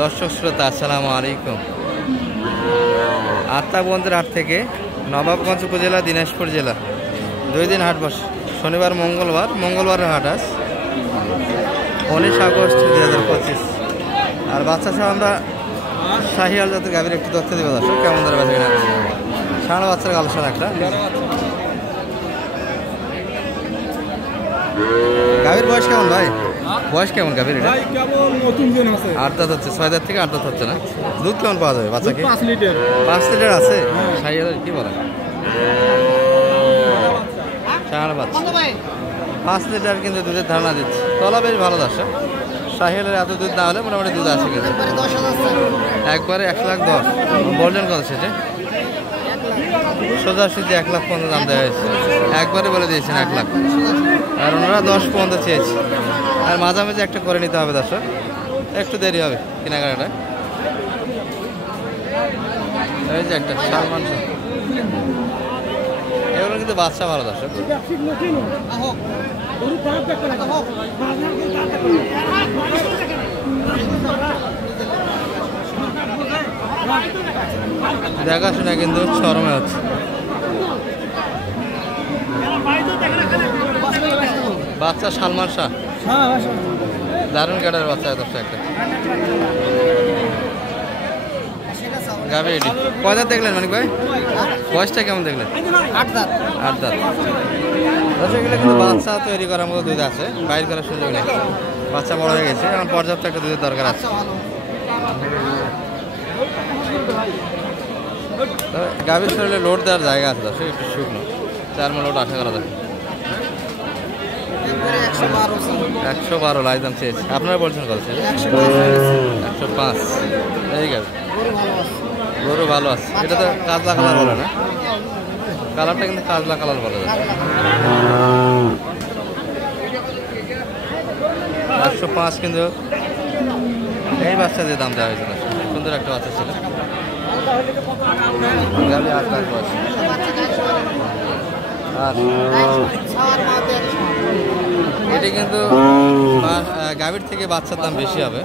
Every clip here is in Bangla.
দর্শক শ্রোতা আসসালামু আলাইকুম। আত্মাগঞ্জের হাট থেকে নবাবগঞ্জ উপজেলা দিনাজপুর জেলা 2 দিন হাট বসে, শনিবার মঙ্গলবারের হাট আজ 19 আগস্ট 2025। আর বাচ্চা সহ আমরা শাহিয়াল জাতের গাভীর একটু তথ্য দেবো দর্শক, কেমন ধরে বেঁচে কিনা। সারা বাচ্চার কালেকশন একটা গাভীর বয়স কেমন ভাই? বয়স কেমন গাভীর? এটা 8 দাঁত হচ্ছে, 6 দাঁত থেকে 8 দাঁত হচ্ছে না। দুধ কেমন পাওয়া যাবে বাচ্চাকে? 5 লিটার আছে। শাহিয়ালের কি বলে সারা বাচ্চা 5 লিটার কিন্তু দুধের ধারণা দিচ্ছে। তলা বেশ ভালো দর্শক। শাহিয়ালের এত দুধ না হলে মোটামুটি দুধ আছে কিন্তু একবারে 1,10,000 বলছেন কত সেটা? সোজাসুজি 1,15,000 দাম দেওয়া হয়েছে, একবারে বলে দিয়েছেন 1 লাখ। আর ওনারা 10 পর্যন্ত চেয়েছে। আর মাঝামাঝি একটা করে নিতে হবে দর্শক, একটু দেরি হবে কেনাকাটা। এই যে একটা সালমান শাহ, এগুলো কিন্তু বাচ্চা ভালো দর্শক। দেখাশোনা কিন্তু চরমে হচ্ছে। বাচ্চা সালমান শাহ, দারুণ কাটার বাচ্চা দর্শক একটা গাভী। এটি কয় দাঁত দেখলেন মানিক ভাই? বয়সটা কেমন দেখলেন? 8 দাঁত। 8 দাঁত দর্শক। এগুলো কিন্তু বাচ্চা তৈরি করার মতো দুধ আছে, বাইর করার সুযোগ নেই। বাচ্চা বড় হয়ে গেছে, এখন পর্যাপ্ত একটা দুধের দরকার আছে। গাভীর শরীরে লোড দেওয়ার জায়গা আছে দর্শক, একটু শুকনো 4 মণ লোড আশা করা যায়। 112 লাইজাম চেয়েছে, আপনারা বলছেন কত? 105। এই গাভী গরু ভালো আছে। এটা তো কাজলা কালার বলে না, কালারটা কিন্তু কাজলা কালার বলে। 105 কিন্তু এই বাচ্চা দিয়ে দাম দেওয়া হয়েছিল। সুন্দর একটা বাচ্চা ছিল। গাভী 8 লাখ বয়স। আর এটি কিন্তু গাভীর থেকে বাচ্চার দাম বেশি হবে,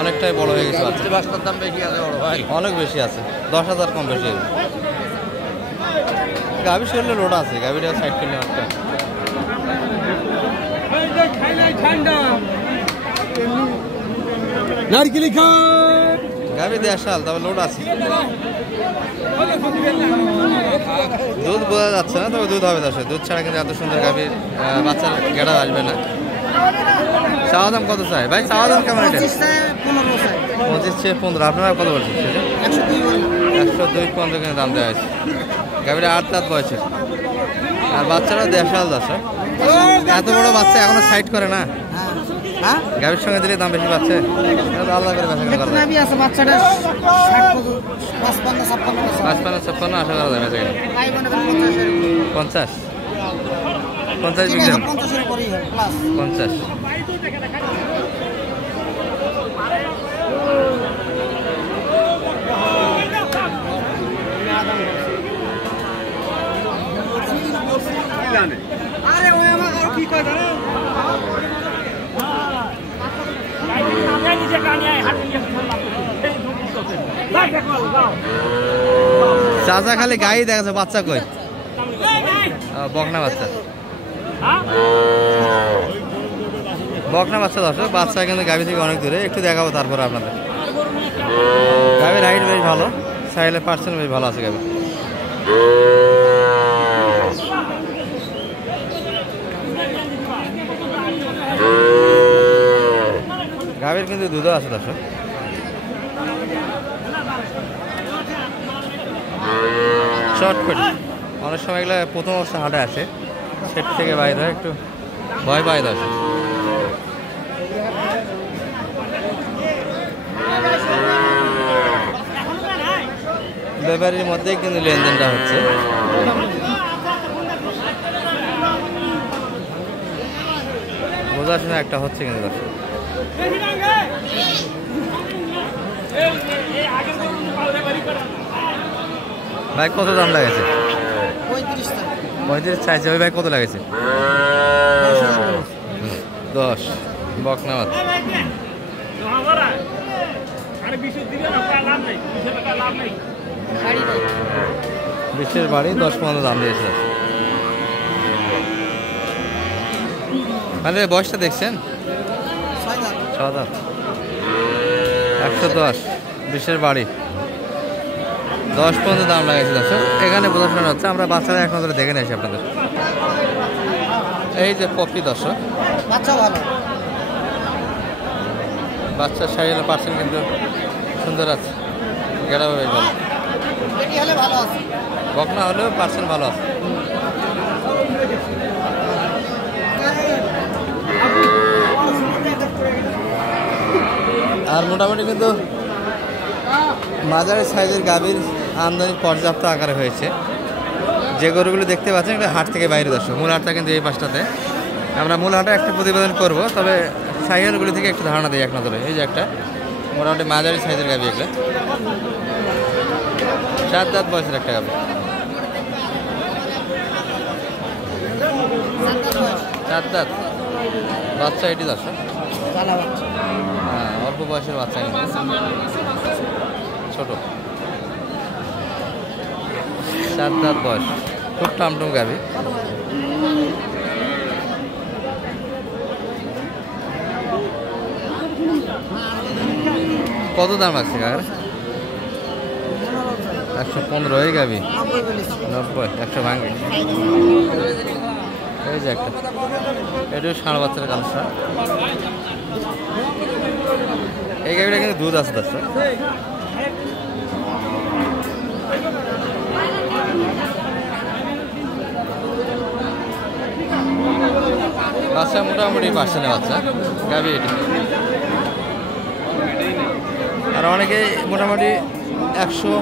অনেকটাই বড় হয়ে গেছে বাচ্চা। বাচ্চার দাম বেশি আছে বড় ভাই, অনেক বেশি আছে, 10,000 কম বেশি। গাভীর শরীরে লোড আছে, গাভীটা সাইড করলে একটা গাভী দেশাল, তবে লোড আছে। দুধ বোঝা যাচ্ছে না, তবে দুধ হবে দর্শক। দুধ ছাড়া কিন্তু এত সুন্দর গাভীর বাচ্চার গেড়া আসবে না। চাওয়া দাম কত চাই ভাই? চাওয়া দাম কেমন? এটা 25-15। আপনারা কত বলছেন? 102 পর্যন্ত কিন্তু দাম দেওয়া হয়েছে। গাভীরা 8 দাঁত বয়সের, আর বাচ্চারা দেশাল দর্শক। এত বড় বাচ্চা এখনো সাইড করে না, গাভীর সঙ্গে দিলে দাম বেশি পাচ্ছে। আলাদা করে বেচা কেনা করা যায়। 55-56 আশা করা যায় বেচা কেনা। 50 বিক্রি 50। চাচা খালি গাই দেখাচ্ছে, বাচ্চা কই? বকনা বাচ্চা, বকনা বাচ্চা দর্শক। বাচ্চা কিন্তু গাভী থেকে অনেক দূরে, একটু দেখাবো তারপরে আপনাদের। গাভীর হাইট বেশ ভালো, সাইলের পার্সেন্ট বেশ ভালো আছে গাভী। গাভীর কিন্তু দুধও আছে দর্শক। শর্টকাট অনেক সময় এগুলো প্রথম অবস্থা হাটে আসে, সেট থেকে বাইরে হয়, একটু ভয় পায় দর্শক। ব্যাপারীর মধ্যেই কিন্তু লেনদেনটা হচ্ছে। বোঝাশোনা একটা হচ্ছে কিন্তু দর্শক। ভাই কত দাম লাগেছে? 35 চাইছে। ওই ভাই কত লাগেছে? 10। বকনা বাচ্চা 20-এর বাড়ি 10-15 দাম দিয়েছে। মানে বয়সটা দেখছেন 6 দাঁত 110 20-এর বাড়ি 10-15 দাম লাগাইছে দর্শক। এখানে প্রদর্শন হচ্ছে, আমরা বাচ্চারা এক নজরে দেখে নিয়েছি আপনাদের। এই যে পপি দর্শক, বাচ্চা ভালো, বাচ্চার সাইজের পার্সেন্ট কিন্তু সুন্দর আছে, গেড়াবে বেশ ভালো, বেটি হলে ভালো আছে, বকনা হলেও পার্সেন্ট ভালো আছে। আর মোটামুটি কিন্তু মাঝারি সাইজের গাভীর আমদানি পর্যাপ্ত আকারে হয়েছে। যে গরুগুলো দেখতে পাচ্ছেন এটা হাট থেকে বাইরে দর্শক, মূল হাটটা কিন্তু এই পাশটাতে। আমরা মূল হাটে একটা প্রতিবেদন করব, তবে সাইজগুলি থেকে একটু ধারণা দিই এক নজরে। এই যে একটা মোটামুটি মাঝারি সাইজের গাভী, এগুলো 7 দাঁত বয়সের একটা গাভী, 7 দাঁত বাচ্চা এটি দর্শক। হ্যাঁ, অল্প বয়সের বাচ্চা কিন্তু, ছোট 7 দাঁত বয়স, খুব টামটুম গাভী। কত দাম আছে কাকার? 115 এই গাভী, 90 100 ভাঙে। এই যে একটা, এটাও ষাঁড় বাচ্চার কালসা। এই গাভীটা কিন্তু দুধ আছে দর্শক। বাচ্চা মোটামুটি পার্সেন্টের বাচ্চা গাভী এটি। আর অনেকেই মোটামুটি 100,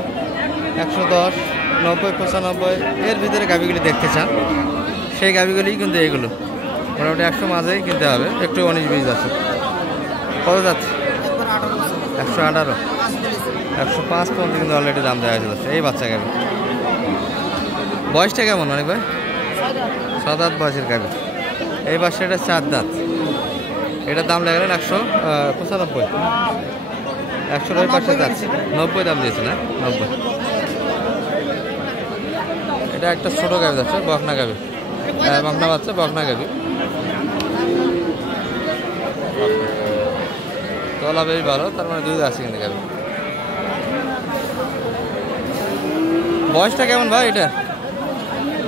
110, 90, 95 এর ভিতরে গাভীগুলি দেখতে চান, সেই গাভীগুলি কিন্তু এগুলো মোটামুটি 100 মাঝেই কিনতে হবে, একটু 19-20 আছে। কত যাচ্ছে? 118, 105 পর্যন্ত কিন্তু অলরেডি দাম দেওয়া হয়েছে এই বাচ্চা গাভী। বয়সটা কেমন অনেক ভাই? 7 দাঁত বয়সের গাভী। এই বাচ্চাটা 4 দাঁত, এটার দাম লাগলেন 195, 100 পাশে যাচ্ছে, 90 দাম দিয়েছে না, 90। এটা একটা ছোট গাভী যাচ্ছে, বকনা গাভী, বকনা বাচ্চা, বকনা গাভী। তলা বেশ ভালো, তার মানে দুধ আছে কিন্তু গাভী। বয়সটা কেমন ভাই এটা?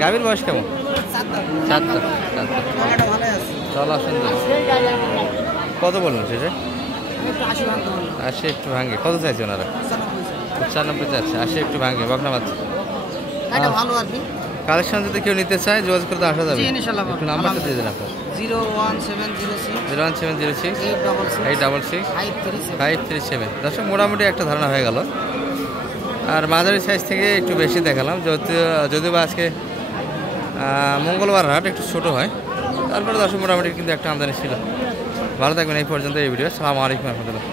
গাভীর বয়স কেমন? 7 দাঁত, তলা সুন্দর। কত বললেন সেটা? 80 একটু ভাঙে। কত চাইছে ওনারা? 95 চাচ্ছে, 80 একটু ভাঙে, বকনা বাচ্চা। কালেকশন যদি কেউ নিতে চায় যোগাযোগ করতে আসা যাবে। একটু নাম্বারটা দিয়ে দেন আপনার। 01706 866 537। দর্শক মোটামুটি একটা ধারণা হয়ে গেল। আর মাঝারি সাইজ থেকে একটু বেশি দেখালাম, যদিও বা আজকে মঙ্গলবার হাট একটু ছোটো হয়, তারপরে দর্শক মোটামুটি কিন্তু একটা আমদানি ছিল। ভালো থাকবেন এই পর্যন্ত এই ভিডিও। আসসালামু আলাইকুম রহমতুল্লাহ।